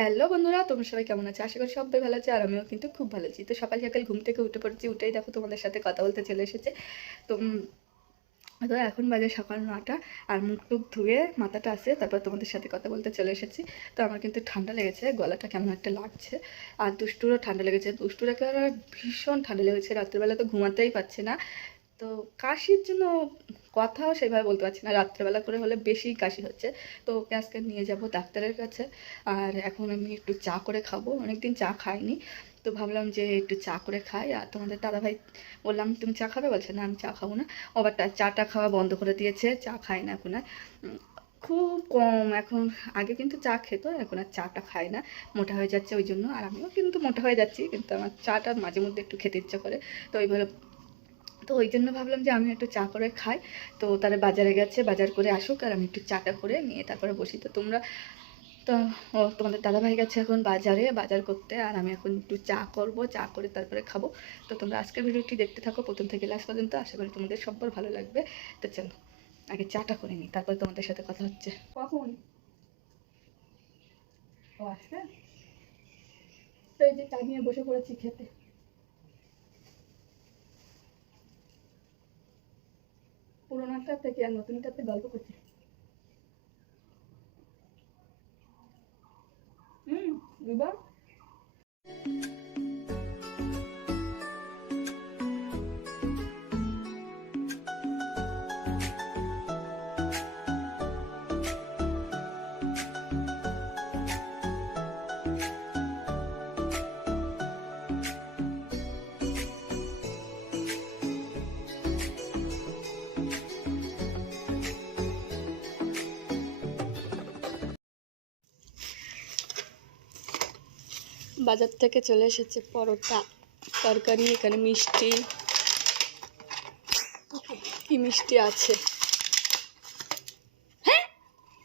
Hello বন্ধুরা, তোমরা সবাই কেমন আছো? আশা করি সবাই ভালো আছে, আর আমিও কিন্তু খুব ভালো আছি। তো সকাল সকাল ঘুম থেকে উঠে পড়েছি, উঠেই দেখো তোমাদের সাথে কথা বলতে চলে এসেছে। তো তো এখন বাজে সকাল 9টা, আর মুখ টুক ধুয়ে মাথাটা আসে, তারপর তোমাদের সাথে কথা বলতে চলে এসেছি। তো আমার কিন্তু ঠান্ডা লেগেছে, গলাটা কেমন একটা লাগছে, আর দুষ্টুরও ঠান্ডা লেগেছে। দুষ্টুরাকে আর ভীষণ ঠান্ডা লেগেছে, রাত্রেবেলা তো ঘুমাতেই পারছে না। তো কাশির জন্য কথাও সেভাবে বলতে পারছি না, রাত্রেবেলা করে হলে বেশি কাশি হচ্ছে। তো ওকে আজকে নিয়ে যাব ডাক্তারের কাছে। আর এখন আমি একটু চা করে খাবো, অনেকদিন চা খাইনি। তো ভাবলাম যে একটু চা করে খাই। আর তোমাদের দাদাভাই বললাম তুমি চা খাবে, বলছে না আমি চা খাবো না। আবার চাটা খাওয়া বন্ধ করে দিয়েছে, চা খায় না এখন আর। খুব কম এখন। আগে কিন্তু চা খেতো, এখন আর চাটা খায় না, মোটা হয়ে যাচ্ছে ওই জন্য। আর আমিও কিন্তু মোটা হয়ে যাচ্ছি, কিন্তু আমার চাটা মাঝে মধ্যে একটু খেতে ইচ্ছা করে। তো এইভাবে, তো ওই জন্য ভাবলাম যে আমি একটু চা করে খাই। তো তারা বাজারে গেছে, বাজার করে আসুক, আর আমি একটু চাটা করে নিয়ে তারপরে বসি। তো তোমরা তো তোমাদের দাদাভাই গেছে এখন বাজারে বাজার করতে, আর আমি এখন একটু চা করব, চা করে তারপরে খাবো। তো তোমরা আজকের ভিডিওটি দেখতে থাকো প্রথম থেকে লাস্ট পর্যন্ত, আশা করি তোমাদের সবার ভালো লাগবে। তো চলো আগে চাটা করে নিই, তারপরে তোমাদের সাথে কথা হচ্ছে। কখন ও আসবে? তো এই যে চা নিয়ে বসে পড়েছি খেতে। পুরোনোটা থেকে আর নতুনটাতে গল্প করছি। দুবার। বাজার থেকে চলে এসেছে পরোটা, তরকারি, এখানে মিষ্টি। কি মিষ্টি আছে, হ্যাঁ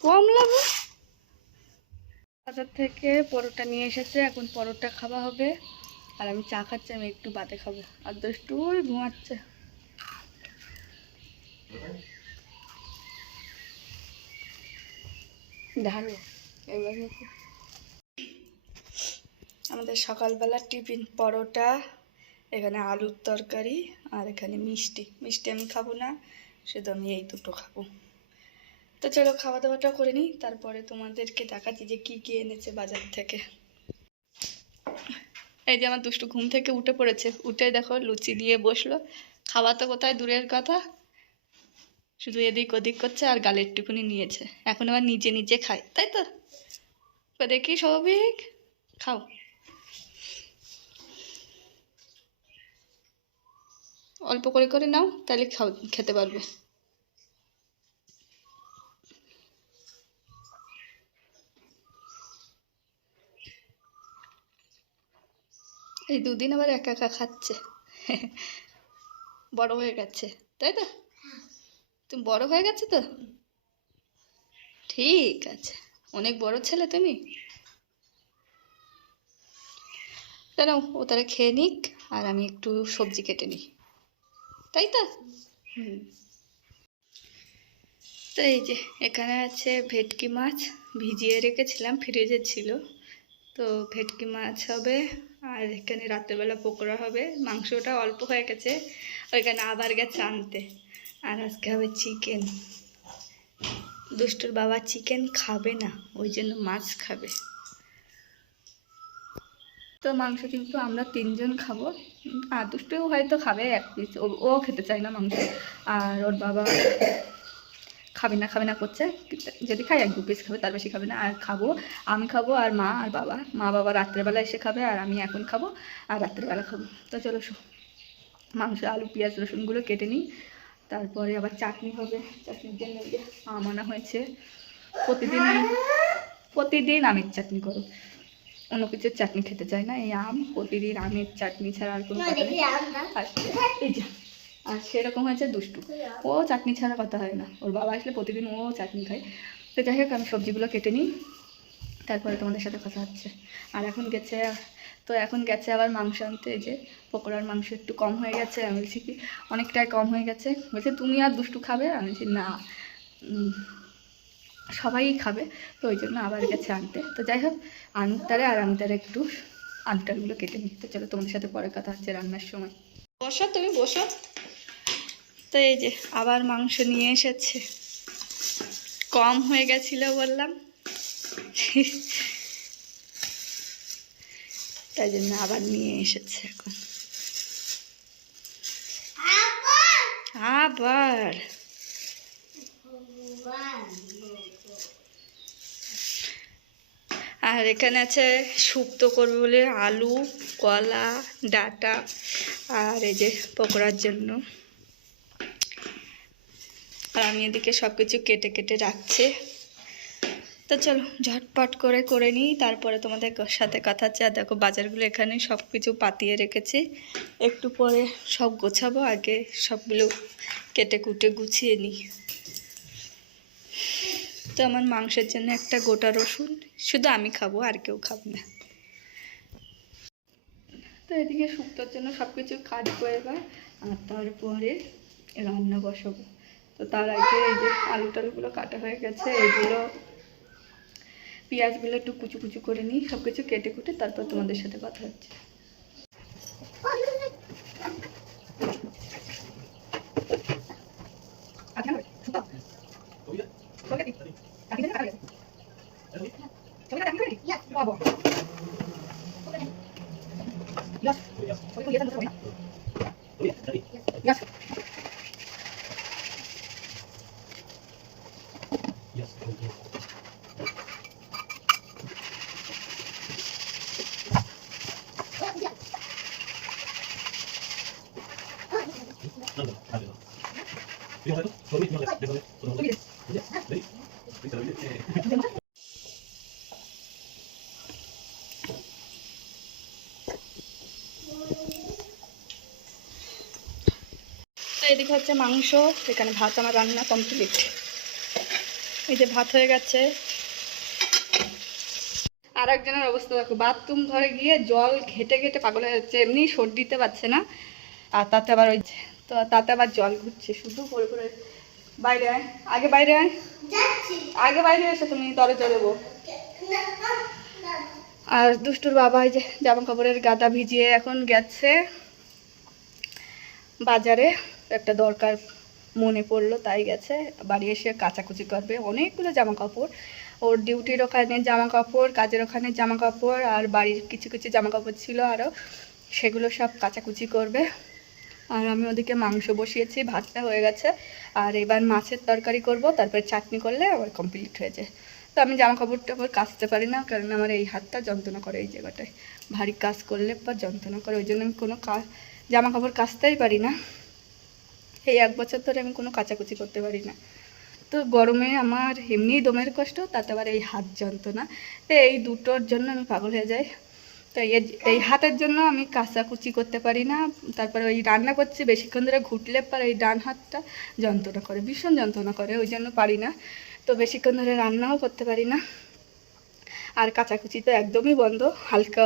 কমলা। বাজার থেকে পরোটা নিয়ে এসেছে, এখন পরোটা খাওয়া হবে। আর আমি চা খাচ্ছি, আমি একটু বাদে খাবো। আর দুষ্টু ওই ঘুমাচ্ছে। ঢালো এবার। আমাদের সকালবেলা টিফিন পরোটা, এখানে আলুর তরকারি, আর এখানে মিষ্টি। মিষ্টি আমি খাবো না, শুধু আমি এই দুটো খাবো। তো চলো খাওয়া দাওয়াটা করে নিই, তারপরে তোমাদেরকে দেখাচ্ছি যে কী কী এনেছে বাজার থেকে। এই যে আমার দুষ্টু ঘুম থেকে উঠে পড়েছে, উঠে দেখো লুচি দিয়ে বসলো। খাওয়া তো কোথায় দূরের কথা, শুধু এদিক ওদিক করছে আর গালের টুকুনি নিয়েছে। এখন আবার নিজে নিজে খায়, তাই তো? দেখি স্বাভাবিক, খাও। অল্প করে করে নাও, তাহলে খাও, খেতে পারবে। এই দুদিন আবার একা একা খাচ্ছে। বড় হয়ে গেছে, তাই তো? তুমি বড় হয়ে গেছে তো, ঠিক আছে। অনেক বড় ছেলে তুমি। দাঁড়াও, ও তারা খেয়ে নিক, আর আমি একটু সবজি কেটে নিই, তাই তো? হুম। তো এই যে এখানে আছে ভেটকি মাছ, ভিজিয়ে রেখেছিলাম, ফ্রিজে ছিল। তো ভেটকি মাছ হবে, আর এখানে রাত্রেবেলা পকোড়া হবে। মাংসটা অল্প হয়ে গেছে, ওইখানে আবার গেছে আনতে। আর আজকে হবে চিকেন। দুষ্টুর বাবা চিকেন খাবে না, ওই জন্য মাছ খাবে। তো মাংস কিন্তু আমরা 3জন খাবো। আর দুষ্টুও হয়তো খাবে 1 পিস, ও খেতে চায় না মাংস। আর ওর বাবা খাবে না খাবে না করছে, যদি খাই 1-2 পিস খাবে, তার বেশি খাবে না। আর খাবো, আমি খাবো, আর মা আর বাবা। মা বাবা রাত্রেবেলা এসে খাবে, আর আমি এখন খাবো, আর রাত্রেবেলা খাবো। তো চলো মাংস, আলু, পেঁয়াজ, রসুনগুলো কেটে নিই। তারপরে আবার চাটনি হবে, চাটনির জন্য যে আম আনা হয়েছে। প্রতিদিন প্রতিদিন আমের চাটনি করো, অন্য কিছুর চাটনি খেতে চায় না। এই আম, প্রতিদিন আমের চাটনি ছাড়া আর কোনো কথা নেই। আর এই যে, আর সেরকম হয়েছে দুষ্টু, ও চাটনি ছাড়া কথা হয় না। ওর বাবা আসলে প্রতিদিন ও চাটনি খায়। তো যাই হোক, আমি সবজিগুলো কেটে নিই, তারপরে তোমাদের সাথে কথা হচ্ছে। আর এখন গেছে আবার মাংস আনতে। এই যে পকোড়ার মাংস একটু কম হয়ে গেছে, আমি বলছি কি অনেকটাই কম হয়ে গেছে। বলছে তুমি আর দুষ্টু খাবে, আমি বলছি না, সবাই খাবে, তো ওই জন্য আবার গেছে আনতে। তো যাই হোক, আনুক তারা, আর আমি তারা একটু আলুটালগুলো কেটে নিই। তো চলো তোমাদের সাথে পরে কথা হচ্ছে রান্নার সময়। বসো, তুমি বসো। তো এই যে আবার মাংস নিয়ে এসেছে, কম হয়ে গেছিল বললাম, তাই জন্য আবার নিয়ে এসেছে এখন। আবার আর এখানে আছে শুক্তো করবে বলে আলু, কলা, ডাঁটা, আর এই যে পকোড়ার জন্য। আর আমি এদিকে সব কিছু কেটে কেটে রাখছি। তো চলো ঝটপট করে করে নিই, তারপরে তোমাদের সাথে কথা হচ্ছে। আর দেখো বাজারগুলো এখানে সব কিছু পাতিয়ে রেখেছি, একটু পরে সব গোছাবো, আগে সবগুলো কেটে কুটে গুছিয়ে নিই। তো আমার মাংসের জন্য একটা গোটা রসুন, শুধু আমি খাবো, আর কেউ খাবো না। তো এদিকে শুক্তোর জন্য সব কিছু কাটবো এবার, আর তারপরে রান্না বসাবো। তো তার আগে এই যে আলু টালুগুলো কাটা হয়ে গেছে, এগুলো পেঁয়াজগুলো একটু কুচু কুচু করে নিই, সব কিছু কেটে কুটে তারপর তোমাদের সাথে কথা হচ্ছে। তো এদিকে হচ্ছে মাংস, এখানে ভাত আমার রান্না কমপ্লিট। এই যে ভাত হয়ে গেছে। আর একজনের অবস্থা দেখো, বাথরুম ঘরে গিয়ে জল ঘেটে ঘেটে পাগল হয়ে যাচ্ছে, এমনি সর্দিতে পারছে না, আর তাতে আবার ওই, তো তাতে আবার জল ঘুরছে শুধু পরে পরে। বাইরে আয়, আগে বাইরে আয়, আগে বাইরে এসে তুমি দরজা দেবো। আর দুষ্টুর বাবা এই যে জামা কাপড়ের গাদা ভিজিয়ে এখন গেছে বাজারে, একটা দরকার মনে পড়লো তাই গেছে। বাড়ি এসে কাচাকুচি করবে অনেকগুলো জামা কাপড়, ওর ডিউটির ওখানে জামা কাপড়, কাজের ওখানে জামা কাপড়, আর বাড়ির কিছু কিছু জামা কাপড় ছিল আরও, সেগুলো সব কাচাকুচি করবে। আর আমি ওদিকে মাংস বসিয়েছি, ভাতটা হয়ে গেছে, আর এবার মাছের তরকারি করব, তারপরে চাটনি করলে আমার কমপ্লিট হয়ে যায়। তো আমি জামা কাপড় টাপড় কাচতে পারি না, কারণ আমার এই হাতটা যন্ত্রণা করে, এই জায়গাটায় ভারী কাজ করলে বা যন্ত্রণা করে, ওই জন্য আমি কোনো জামা কাপড় কাচতেই পারি না। এই 1 বছর ধরে আমি কোনো কাচাকুচি করতে পারি না। তো গরমে আমার এমনিই দমের কষ্ট, তাতে আবার এই হাত যন্ত্রণা, তো এই দুটোর জন্য আমি পাগল হয়ে যাই। তো এই হাতের জন্য আমি কাচাকুচি করতে পারি না। তারপরে ওই রান্না করছি বেশিক্ষণ ধরে ঘুটলে পর এই ডান হাতটা যন্ত্রণা করে, ভীষণ যন্ত্রণা করে, ওই জন্য পারি না। তো বেশিক্ষণ ধরে রান্নাও করতে পারি না। আর কাচাকুচি তো একদমই বন্ধ, হালকা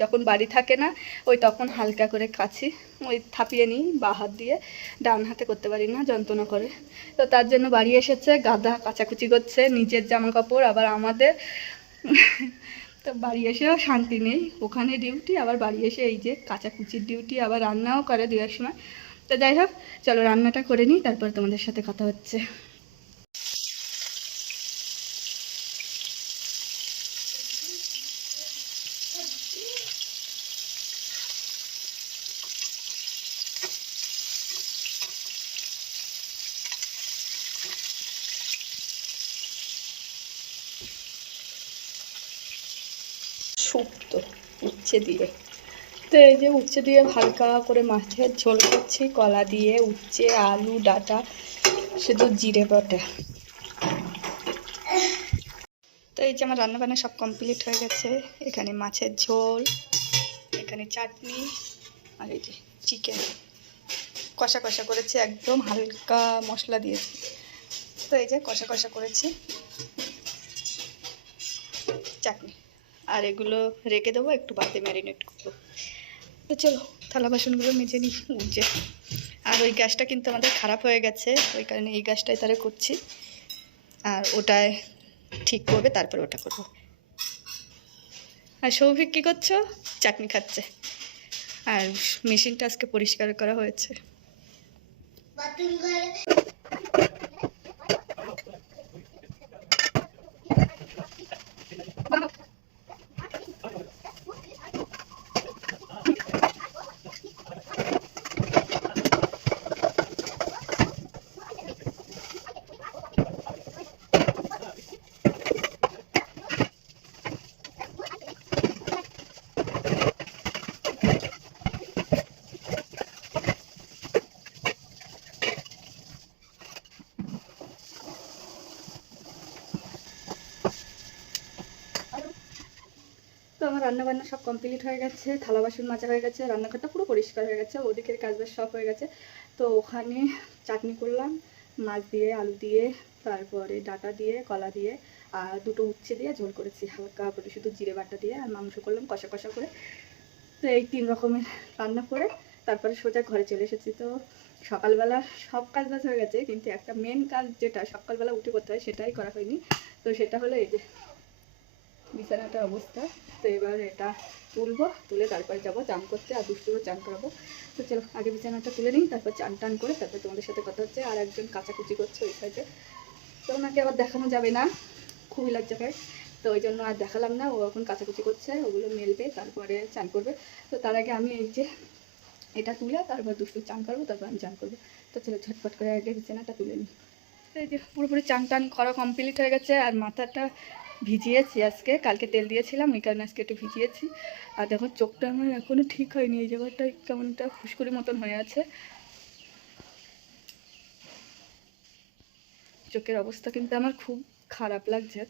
যখন বাড়ি থাকে না ওই তখন হালকা করে কাছি, ওই থাপিয়ে নিই বা হাত দিয়ে, ডান হাতে করতে পারি না, যন্ত্রণা করে। তো তার জন্য বাড়ি এসেছে, গাদা কাচাকুচি করছে, নিজের জামা কাপড় আবার আমাদের। তো বাড়ি এসেও শান্তি নেই, ওখানে ডিউটি, আবার বাড়ি এসে এই যে কাচাকুচির ডিউটি, আবার রান্নাও করে 2-এর সময়। তো যাই হোক চলো রান্নাটা করে নিই, তারপর তোমাদের সাথে কথা হচ্ছে। শুক্তো উচ্ছে দিয়ে, তো এই যে উচ্ছে দিয়ে হালকা করে মাছের ঝোল করছি, কলা দিয়ে, উচ্ছে, আলু, ডাঁটা, শুধু জিরে বাটা। তো এই যে আমার রান্নাবান্না সব কমপ্লিট হয়ে গেছে, এখানে মাছের ঝোল, এখানে চাটনি, আর এই যে চিকেন কষা কষা করেছি, একদম হালকা মশলা দিয়েছি। তো এই যে কষা কষা করেছি, চাটনি, আর এগুলো রেখে দেবো, একটু বাদে ম্যারিনেট করবো। তো চলো থালা বাসনগুলো মেজে নিই উঠছে। আর ওই গ্যাসটা কিন্তু আমাদের খারাপ হয়ে গেছে, ওই কারণে এই গ্যাসটাই তারা করছি। আর ওটায় ঠিক করবে, তারপর ওটা করবো। আর সৌভিক কী করছো? চাটনি খাচ্ছে। আর মেশিনটা আজকে পরিষ্কার করা হয়েছে। তো আমার রান্নাবান্না সব কমপ্লিট হয়ে গেছে, থালা বাসন মাজা হয়ে গেছে, রান্নাঘরটা পুরো পরিষ্কার হয়ে গেছে, ওদিকের কাজবাজ সব হয়ে গেছে। তো ওখানে চাটনি করলাম মাছ দিয়ে, আলু দিয়ে, তারপরে ডাঁটা দিয়ে, কলা দিয়ে, আর দুটো উচ্ছে দিয়ে ঝোল করেছি হালকা করে, শুধু জিরে বাটা দিয়ে। আর মাংস করলাম কষা কষা করে। তো এই 3 রকমের রান্না করে তারপরে সোজা ঘরে চলে এসেছি। তো সকালবেলা সব কাজ বাজ হয়ে গেছে, কিন্তু একটা মেন কাজ যেটা সকালবেলা উঠে করতে হয় সেটাই করা হয়নি। তো সেটা হলো এই যে বিছানাটার অবস্থা। তো এবার এটা তুলবো, তুলে তারপরে যাবো চান করতে, আর দুষ্টুরও চান করাবো। তো চলো আগে বিছানাটা তুলে নিই, তারপর চান টান করে তারপর তোমাদের সাথে কথা হচ্ছে। আর একজন কাচাকুচি করছে ওই সাইডে, তো ওনাকে আবার দেখানো যাবে না, খুবই লজ্জা পায়। তো ওই জন্য আর দেখালাম না, ও এখন কাচাকুচি করছে, ওগুলো মেলবে তারপরে চান করবে। তো তার আগে আমি এই যে এটা তুলে তারপর দুষ্টু চান করবো, তারপর আমি চান করবো। তো চলো ঝটপট করে আগে বিছানাটা তুলে নিই। এই যে পুরোপুরি চান টান করা কমপ্লিট হয়ে গেছে। আর মাথাটা ভিজিয়েছি আজকে, কালকে তেল দিয়েছিলাম এই কারণে আজকে একটু ভিজিয়েছি। আর দেখো চোখটা আমার এখনও ঠিক হয়নি, এই জায়গাটা কেমন একটা ফুসকুড়ি মতন হয়ে আছে। চোখের অবস্থা কিন্তু আমার খুব খারাপ লাগছে।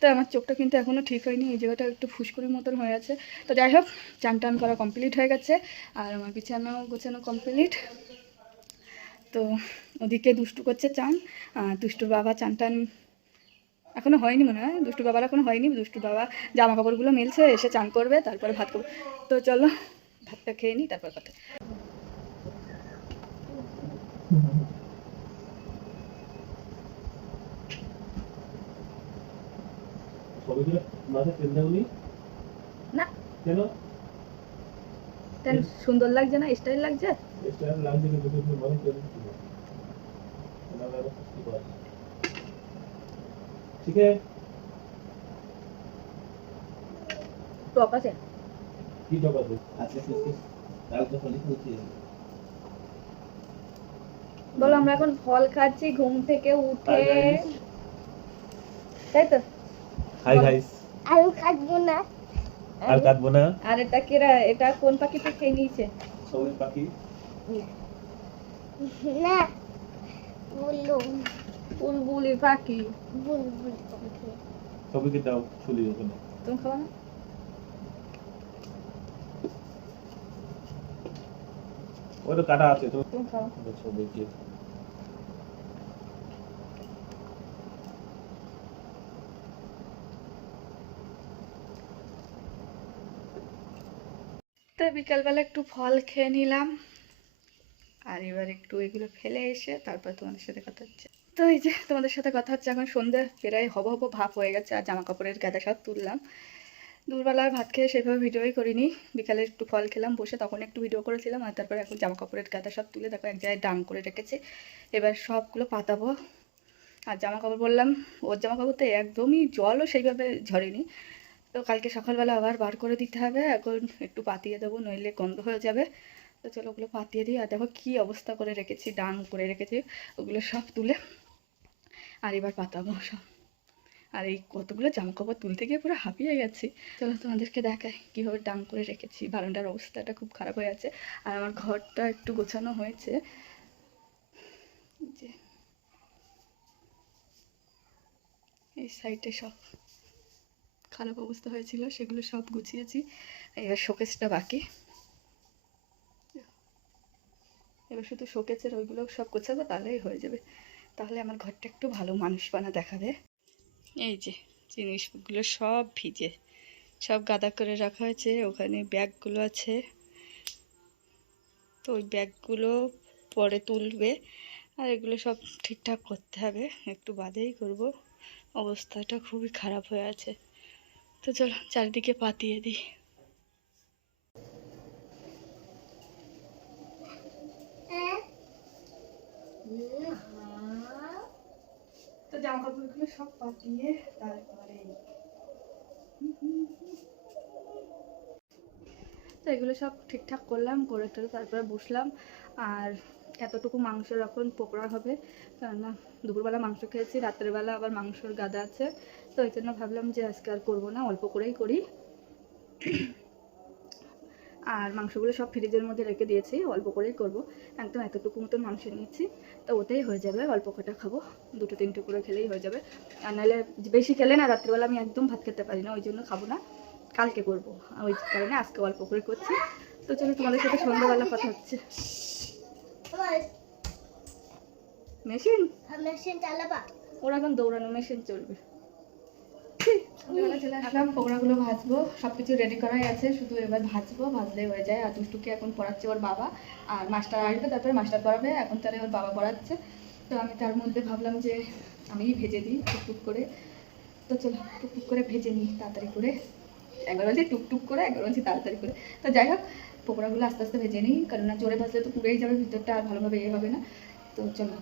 তো আমার চোখটা কিন্তু এখনও ঠিক হয়নি, এই জায়গাটা একটু ফুসকুড়ির মতন হয়ে আছে। তো যাই হোক, চান টান করা কমপ্লিট হয়ে গেছে, আর আমার বিছানাও গোছানো কমপ্লিট। তো ওদিকে দুষ্টু করছে চান, দুষ্টুর বাবা চান টান এখনো হয়নি মনে হয়, দুষ্টু বাবার এখনো হয়নি। দুষ্টু বাবা জামা কাপড়গুলো মেলছে, এসে চান করবে তারপরে ভাত খাবো। তো চলো ভাতটা খেয়ে নিই, তারপর কথা। না কেন কেন সুন্দর লাগছে না? স্টাইল লাগছে, স্টাইল লাগছে কিন্তু মানে ঠিক আছে। টক আছে, কি টক আছে? আচ্ছা কাল তো ফলি খেয়েছি। বলো, আমরা এখন ফল খাচ্ছি ঘুম থেকে উঠে, তাই তো? হাই গাইস, আমি কাটবো না, আর কাটবো না। আর এটা কেরা, এটা কোন পাখিটা খেয়ে নিয়েছে? সবুজ পাখি না, বুলবুলি পাখি, বুলবুলি পাখি। সবুজকে দাও, চলে ওখানে। তুমি খাও না? ওই তো কাটা আছে, তুমি খাও। সবুজকে তো বিকালবেলা একটু ফল খেয়ে নিলাম, আর এবার একটু এগুলো ফেলে এসে তারপর তোমাদের সাথে কথা হচ্ছে। তো এই যে তোমাদের সাথে কথা হচ্ছে, এখন সন্ধ্যা প্রায় হব হব ভাব হয়ে গেছে, আর জামা কাপড়ের গাদা সব তুললাম। দুপুরবেলার ভাত খেয়ে সেভাবে ভিডিওই করিনি, বিকালে একটু ফল খেলাম বসে, তখন একটু ভিডিও করেছিলাম। আর তারপরে এখন জামা কাপড়ের গাদা সব তুলে দেখো এক জায়গায় ডাং করে রেখেছে, এবার সবগুলো পাতাবো। আর জামা কাপড় বললাম, ওর জামা কাপড় তো একদমই জলও সেইভাবে ঝরেনি, তো কালকে সকালবেলা আবার বার করে দিতে হবে। এখন একটু পাতিয়ে দেবো, নইলে গন্ধ হয়ে যাবে। তো চলো ওগুলো পাতিয়ে দিই। আর দেখো কী অবস্থা করে রেখেছি, ডাং করে রেখেছি, ওগুলো সব তুলে আর এবার পাতাবো সব। আর এই কতগুলো জামা কাপড় তুলতে গিয়ে পুরো হাঁপিয়ে গেছি। চলো তোমাদেরকে দেখাই কীভাবে ডাং করে রেখেছি। বারান্দার অবস্থাটা খুব খারাপ হয়ে আছে, আর আমার ঘরটা একটু গোছানো হয়েছে, যে এই সাইডে সব খারাপ অবস্থা হয়েছিল সেগুলো সব গুছিয়েছি। এবার শোকেসটা বাকি, এবার শুধু শোকেসের ওইগুলো সব গোছাবো, তাহলেই হয়ে যাবে। তাহলে আমার ঘরটা একটু ভালো মানুষপানা দেখাবে। এই যে জিনিসগুলো সব ভিজে, সব গাদা করে রাখা হয়েছে, ওখানে ব্যাগগুলো আছে, তো ওই ব্যাগগুলো পরে তুলবে। আর এগুলো সব ঠিকঠাক করতে হবে, একটু বাদেই করব, অবস্থাটা খুবই খারাপ হয়ে আছে। তো চলো চারিদিকে পাতিয়ে দিই। তো জামা কাপড়গুলো সব পাতিয়ে তারপরে তো এগুলো সব ঠিকঠাক করলাম, করে টোরে তারপরে বসলাম। আর এতটুকু মাংসের এখন পকোড়া হবে, কেননা দুপুরবেলা মাংস খেয়েছি, রাত্রেবেলা আবার মাংসর গাদা আছে। তো ওই জন্য ভাবলাম যে আজকে আর করবো না, অল্প করেই করি। আর মাংসগুলো সব ফ্রিজের মধ্যে রেখে দিয়েছি, অল্প করেই করব। একদম এতটুকু মতন মাংস নিয়েছি, তো ওতেই হয়ে যাবে, অল্প কটা খাবো, 2-3 করে খেলেই হয়ে যাবে। আর নাহলে বেশি খেলে না রাত্রিবেলা আমি একদম ভাত খেতে পারি না, ওই জন্য খাবো না, কালকে করবো, ওই কারণে আজকে অল্প করে করছি। তো চলো তোমাদের সাথে সন্ধ্যাবেলা কথা হচ্ছে। মেশিন চালাবা, ওরা এখন দৌড়ানো মেশিন চলবে। চলে আসলাম, পকোড়াগুলো ভাজবো, সব কিছু রেডি করাই আছে, শুধু এবার ভাজবো, ভাজলে হয়ে যায়। আর দুষ্টুকে এখন পড়াচ্ছে ওর বাবা, আর মাস্টার আসবে, তারপরে মাস্টার পড়াবে, এখন তাহলে ওর বাবা পড়াচ্ছে। তো আমি তার মধ্যে ভাবলাম যে আমিই ভেজে দিই টুকটুক করে। তো চলো টুকটুক করে ভেজে নিই তাড়াতাড়ি করে, একবার বলছি টুকটুক করে, একবার বলছি তাড়াতাড়ি করে। তো যাই হোক, পকোড়াগুলো আস্তে আস্তে ভেজে নিই, কেননা জোরে ভাজলে তো পুড়েই যাবে ভিতরটা, আর ভালোভাবে ইয়ে হবে না। তো চলো।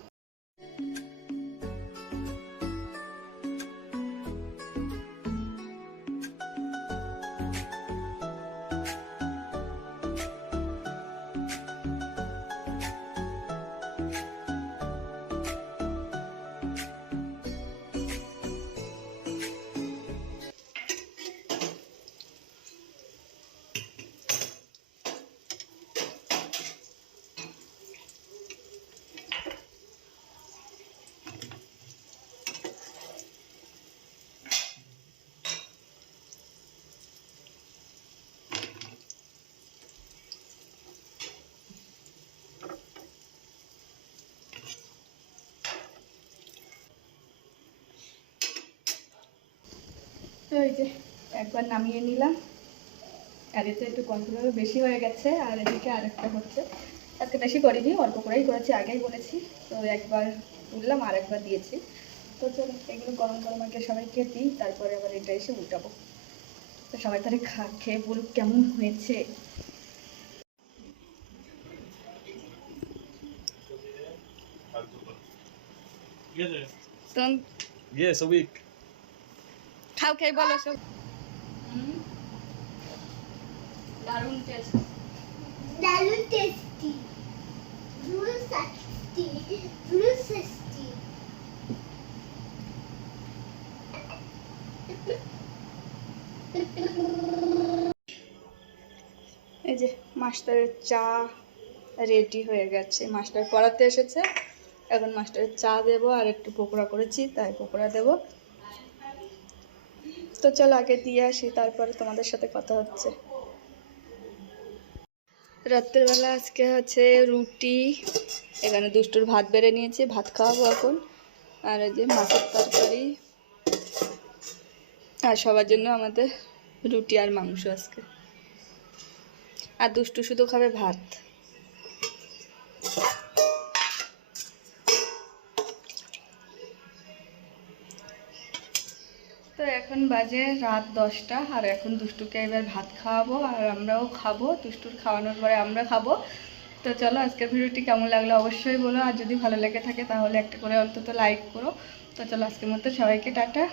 তো এই যে একবার নামিয়ে নিলাম, আর এতে একটু কন্ট্রোল বেশি হয়ে গেছে, আর এদিকে আরেকটা হচ্ছে। আজকে বেশি করিনি, অল্প করেই করেছি, আগেই বলেছি। তো একবার তুললাম আর একবার দিয়েছি। তো চলো এগুলো গরম গরম আগে সবাইকে দিই, তারপরে আবার এটা এসে উল্টাবো। তো সবাই তাহলে খেয়ে বলুক কেমন হয়েছে। খাও, খেয়ে বলো সব। দারুণ টেস্ট, দারুণ টেস্টি, দারুণ টেস্টি, দারুণ টেস্টি। এই যে মাস্টারের চা রেডি হয়ে গেছে, মাস্টার পড়াতে এসেছে, এখন মাস্টারের চা দেবো, আর একটু পকোড়া করেছি তাই পকোড়া দেবো। তো চলো আগে দিয়ে আসি, তারপরে তোমাদের সাথে কথা হচ্ছে। রাত্রেবেলা আজকে হচ্ছে রুটি, এখানে দুষ্টুর ভাত বেড়ে নিয়েছি, ভাত খাওয়াবো এখন। আর এই যে মাছের তরকারি, আর সবার জন্য আমাদের রুটি আর মাংস আজকে। আর দুষ্টু শুধু খাবে ভাত। তো এখন বাজে রাত 10টা, আর এখন দুষ্টুকে এবার ভাত খাওয়াবো, আর আমরাও খাবো, দুষ্টুর খাওয়ানোর পরে আমরা খাবো। তো চলো আজকের ভিডিওটি কেমন লাগলো অবশ্যই বলো, আর যদি ভালো লেগে থাকে তাহলে একটা করে অন্তত লাইক করো। তো চলো আজকের মতো সবাইকে টাটা।